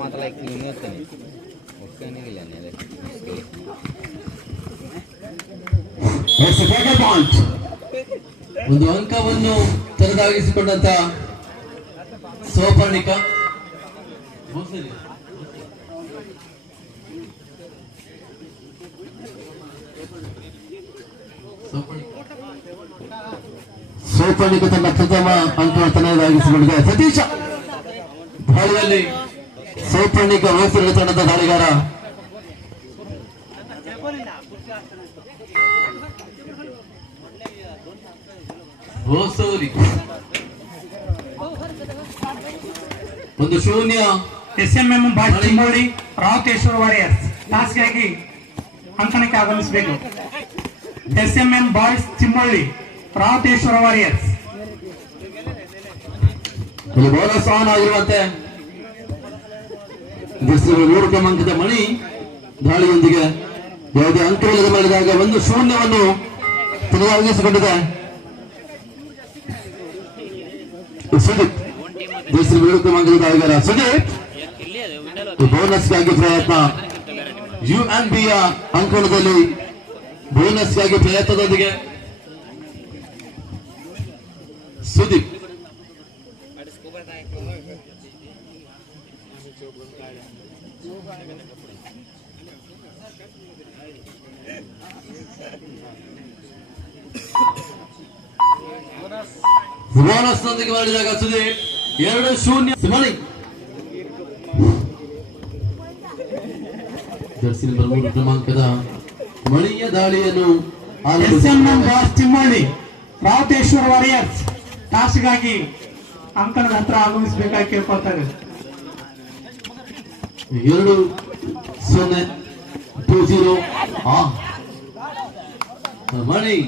ಮಾತ್ರ ಒಂದು ಅಂಕವನ್ನು ತನ್ನದಾಗಿಸಿಕೊಂಡಂತ ಸೋಪರ್ಣಿಕ ತನ್ನ ಪ್ರಥಮ ಅಂಕವನ್ನು ತನ್ನದಾಗಿಸಿಕೊಂಡಿದೆ. ಸತೀಶ ದಾಳಿಯಲ್ಲಿ ಸೋಪರ್ಣಿಕ ಹೊಸೂರು ತಂಡದ ದಾಳಿಗಾರ. ಹೊಸೂರಿ 1-0. SMM boys Chimmoli Ravateshwara warriors ಟಾಸ್ಗಾಗಿ ಅಂಕಣಕ್ಕೆ ಆಗಮಿಸಬೇಕು. SMM boys Chimmoli Ravateshwara warriors ಇಲ್ಲಿ ಬೋನಸ್ ಆನ್ ಆಗಿರುವಂತೆ 3 ಕ್ರಮಾಂಕದ ಮಣಿ ದಾಳಿಯೊಂದಿಗೆ ಯಾವುದೇ ಅಂಕವಿಲ್ಲದೆ ಮಾಡಿದಾಗ 1-0 ತನ್ನದಾಗಿಸಿಕೊಂಡಿದೆ. ಸುದೀಪ್ 2 ಕ್ರಮಾಂಕದ ದಾಳಿಗಾರ ಸುದೀಪ್ ಬೋನಸ್ಗಾಗಿ ಪ್ರಯತ್ನ. UNBಯ ಅಂಕಣದಲ್ಲಿ ಬೋನಸ್ಗಾಗಿ ಪ್ರಯತ್ನದೊಂದಿಗೆ ಸುದೀಪ್ ಬೋನಸ್ ನೊಂದಿಗೆ ಮಾಡಿದಾಗ ಸುದೀಪ್ 2-0 ಮಣಿ. ಜರ್ಸಿ ನಂಬರ್ 3 ಕ್ರಮಾಂಕದ ಮಣಿಯ ದಾಳಿಯನ್ನು SMM boys Chimmoli Ravateshwara warriors ಟಾಸ್ಗಾಗಿ ಅಂಕಣದ ಹತ್ರ ಆಗಮಿಸಬೇಕಾಗಿ ಕೇಳ್ಕೊಳ್ತಾರೆ. 2-0 ಮಣಿ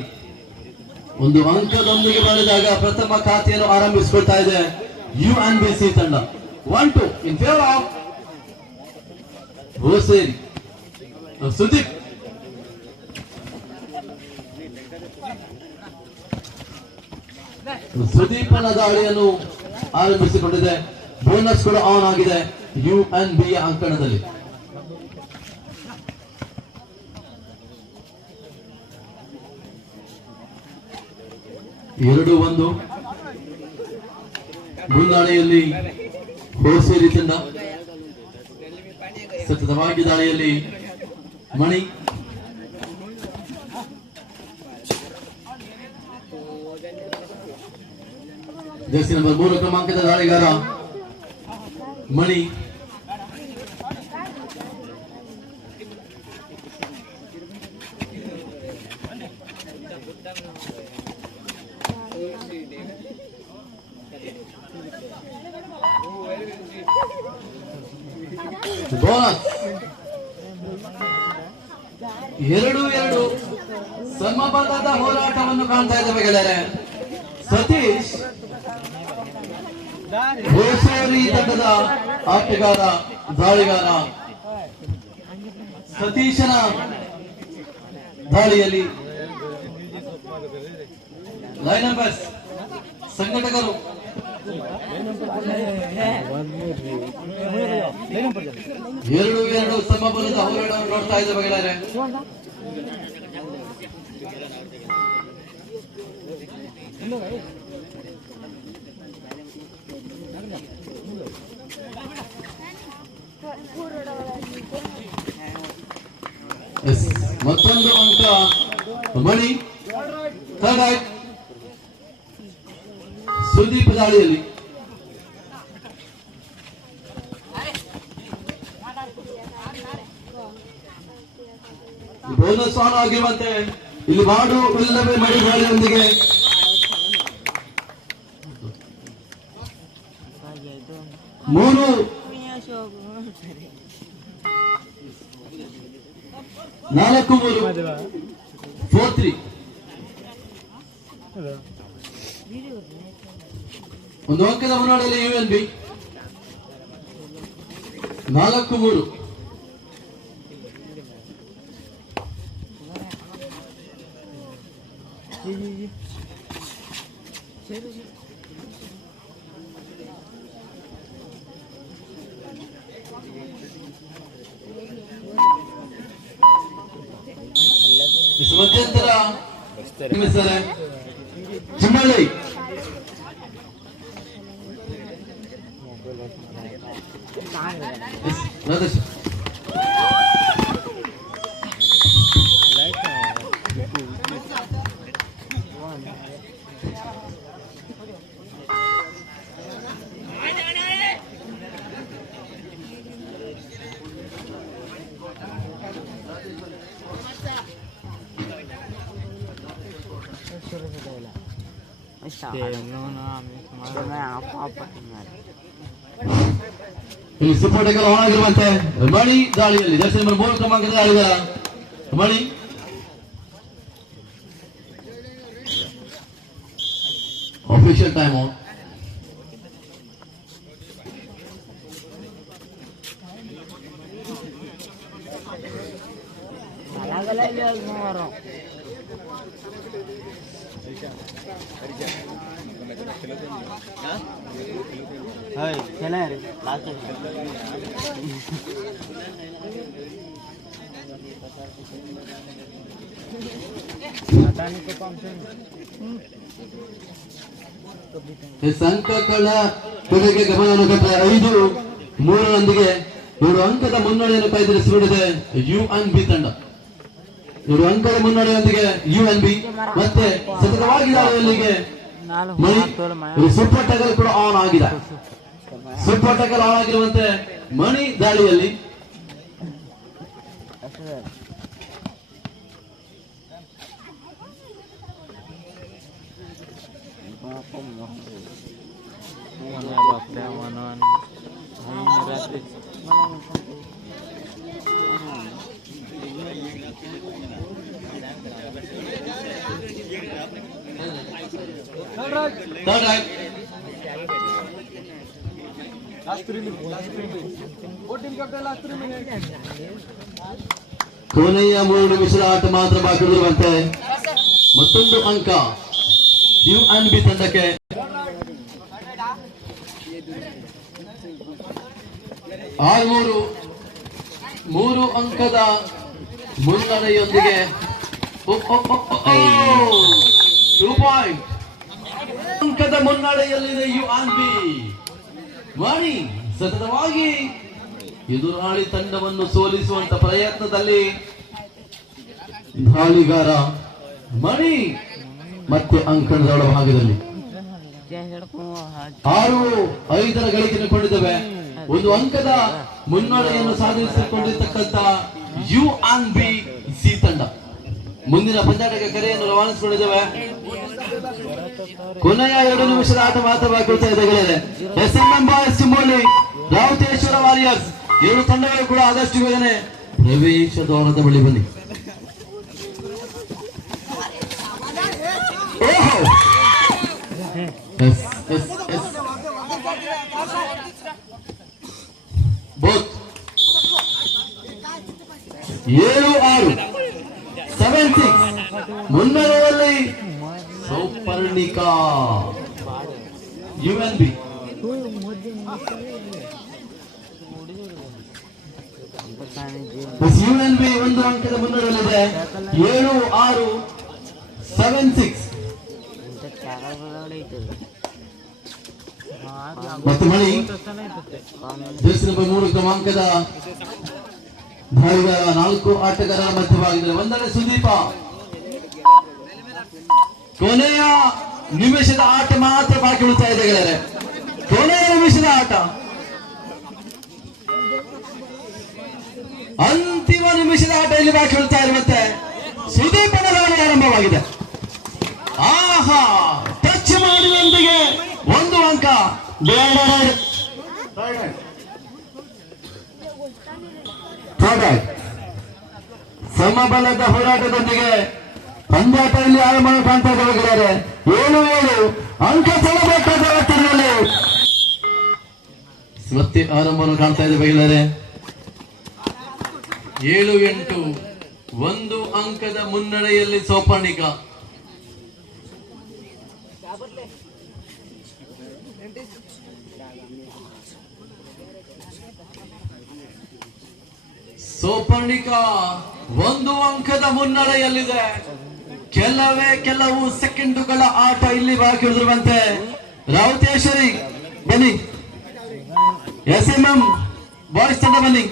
ಒಂದು ಅಂಕದೊಂದಿಗೆ ಮಾಡಿದಾಗ ಪ್ರಥಮ ಖಾತೆಯನ್ನು ಆರಂಭಿಸಿಕೊಳ್ತಾ ಇದೆ UNBC ತಂಡ. 1-2 ಇನ್ ಫೇವರ್ ಆಫ್ ಹೊಸೇರಿ. ಸುದೀಪ್ ಸುದೀಪನ ದಾಳಿಯನ್ನು ಆರಂಭಿಸಿಕೊಂಡಿದೆ. ಬೋನಸ್ ಕೂಡ ಆನ್ ಆಗಿದೆ UNBಯ ಅಂಕಣದಲ್ಲಿ. ಎರಡು ಒಂದು ಮುನ್ನಡೆಯಲ್ಲಿ ಹೊಸೇರಿ ತಂಡ. ಸತತವಾಗಿ ದಾಳಿಯಲ್ಲಿ ಮಣಿ ಜರ್ಸಿ ನಂಬರ್ 3 ಕ್ರಮಾಂಕದ ದಾಳಿಗಾರ ಮಣಿ. ಬೋನಸ್ 2-2 ಸಮಬಲದ ಹೋರಾಟವನ್ನು ಕಾಣ್ತಾ ಇದ್ದೇವೆ ಗೆಳೆಯರೆ. ಸತೀಶ್ ಹೊಸೂರಿ ತಂಡದ ಆಟಗಾರ ದಾಳಿಗಾರ ಸತೀಶನ ದಾಳಿಯಲ್ಲಿ ಲೈನ್ ನಂಬರ್ಸ್ ಸಂಘಟಕರು 2-2 ಸಮಬಲದ ಹೋರಾಟವನ್ನು ನೋಡ್ತಾ ಇದ್ದೇವೆ ಗೆಳೆಯರೆ. ಮತ್ತೊಂದು ಅಂಕ ಮಣಿ. ಸುದೀಪ್ ದಾಳಿಯಲ್ಲಿ ಬೋನಸ್ ಆನ್ ಆಗಿರುವಂತೆ ಇಲ್ಲಿ ಮಾಡು ಇಲ್ಲವೇ ಮಣಿ ದಾಳಿಯೊಂದಿಗೆ 4-3 ಒಂದು ಅಂಕದ ಮುನ್ನಡೆಯಲ್ಲಿ UNB 4-3. ಮಧ್ಯಂತರ ಸರ್ ಚಿಮ್ಮಳ್ಳಿ ರಾಧೇಶ್ ಇಲ್ಲಿ ಸುಪ್ಪಟೆಕಲ್ ಆನ್ ಆಗಿರುವಂತೆ ಮಣಿ ದಾಳಿಯಲ್ಲಿ ದರ್ಶನ ನಂಬರ್ 3 ಕ್ರಮಾಂಕದ ದಾಳಿಗಾರ ಮಣಿ ಆಫಿಷಿಯಲ್ ಟೈಮ್ ಔಟ್. ಸಂಕಗಳ ಕಡೆಗೆ ಗಮನವನ್ನು ಕೊಟ್ಟರೆ 5-3 7 ಅಂಕದ ಮುನ್ನಡೆಯನ್ನು ಕಾಯ್ದಿರಿಸಿಕೊಂಡಿದೆ UNB ತಂಡ. 7 ಅಂಕದ ಮುನ್ನಡೆಯೊಂದಿಗೆ UNB ಮತ್ತೆ ಸತತವಾಗಿ ದಾಳಿಯಲ್ಲಿಗೆ ಸೂಪರ್ ಟಗಲ್ ಕೂಡ ಆನ್ ಆಗಿದೆ. ಸೂಪರ್ ಟಗಲ್ ಆನ್ ಆಗಿರುವಂತೆ ಮಣಿ ದಾಳಿಯಲ್ಲಿ ಕೊನೆಯ 3 ನಿಮಿಷದ ಆಟ ಮಾತ್ರ ಬಾಕಿ ಉಳಿದಿರುವಂತೆ ಮತ್ತೊಂದು ಅಂಕ UNB ತಂಡಕ್ಕೆ. ಮೂರು ಅಂಕದ ಮುನ್ನಡೆಯೊಂದಿಗೆ 2 ಪಾಯಿಂಟ್ ಅಂಕದ ಮುನ್ನಡೆಯಲ್ಲಿದೆ UNB. ಮಣಿ ಸತತವಾಗಿ ಎದುರಾಳಿ ತಂಡವನ್ನು ಸೋಲಿಸುವಂತ ಪ್ರಯತ್ನದಲ್ಲಿ ದಾಳಿಗಾರ ಮಣಿ ಮತ್ತೆ ಅಂಕಣದ ಒಳಭಾಗದಲ್ಲಿ 6-5 ಗಳಿಕೆಯನ್ನು ಕೊಂಡಿದ್ದೇವೆ. 1 ಅಂಕದ ಮುನ್ನಡೆಯನ್ನು ಸಾಧಿಸಿಕೊಂಡಿರ್ತಕ್ಕಂಥ UNB ಸಿ ತಂಡ ಮುಂದಿನ ಪಂದ್ಯಾಟಕ್ಕೆ ಕರೆಯನ್ನು ರವಾನಿಸಿಕೊಂಡಿದ್ದೇವೆ. ಕೊನೆಯ 2 ನಿಮಿಷದ ಆಟ ಮಾತ್ರ ಬಾಕಿ ಇದೆ. SMM ಬಾಯ್ಸ್ ಚಿಮ್ಮಳ್ಳಿ, ರಾವತೇಶ್ವರ ವಾರಿಯರ್ಸ್ 7 ತಂಡಗಳು ಕೂಡ ಆದಷ್ಟು ಬೇಗನೆ ಪ್ರವೇಶ ದ್ವಾರದ ಬಳಿ ಬನ್ನಿ. Both 7-6 7-6 ಮುನ್ನಡೆಯಲ್ಲಿ Sauparnika UNB. UNB 1 ಅಂಕದ ಮುನ್ನಡೆಯಲ್ಲಿದೆ. 7-6 7-6 ಮತ್ತು ಮಣಿ ಜರ್ಸಿ ನಂಬರ್ 3 ಕ್ರಮಾಂಕದ ದಾಳಿಗಾರ 4 ಆಟಗಾರರ ಮಧ್ಯವಾಗಿದ್ದಾರೆ. ಒಂದೆಡೆ ಸುದೀಪ. ಕೊನೆಯ ನಿಮಿಷದ ಆಟ ಮಾತ್ರ ಬಾಕಿ ಉಳಿತಾ ಇದೆ ಗೆಳೆಯರೆ. ಕೊನೆಯ ನಿಮಿಷದ ಆಟ, ಅಂತಿಮ ನಿಮಿಷದ ಆಟ ಇಲ್ಲಿ ಬಾಕಿ ಉಳಿತಾ ಇರುವಂತೆ ಸುದೀಪನ ದಾಳಿ ಆರಂಭವಾಗಿದೆ. ಆಹಾ, ಟಚ್ ಮಾಡುವೊಂದಿಗೆ 1 ಅಂಕ. ಸಮಬಲದ ಹೋರಾಟದೊಂದಿಗೆ ಪಂದ್ಯಾಟದಲ್ಲಿ ಆರಂಭ ಕಾಣ್ತಾ ಇದ್ದಾರೆ. 7-7 ಅಂಕ ಸಲ್ಲಬೇಕಾದ ಹೊತ್ತಿನಲ್ಲಿ ಮತ್ತೆ ಆರಂಭವನ್ನು ಕಾಣ್ತಾ ಇದೆ ಬಗೆದರೆ. 7-8 1 ಅಂಕದ ಮುನ್ನಡೆಯಲ್ಲಿ ಸೌಪರ್ಣಿಕ. ಸೋಪರ್ಣಿಕಾ 1 ಅಂಕದ ಮುನ್ನಡೆಯಲ್ಲಿದೆ. ಕೆಲವು ಸೆಕೆಂಡುಗಳ ಆಟ ಇಲ್ಲಿ ಬಾಕಿ ಉಳಿದಿರುವಂತೆ. ರಾವತೇಶ್ವರಿ ಬನ್ನಿ, SMM ಬಾಯ್ಸ್ ತಂಡ ಬನ್ನಿ.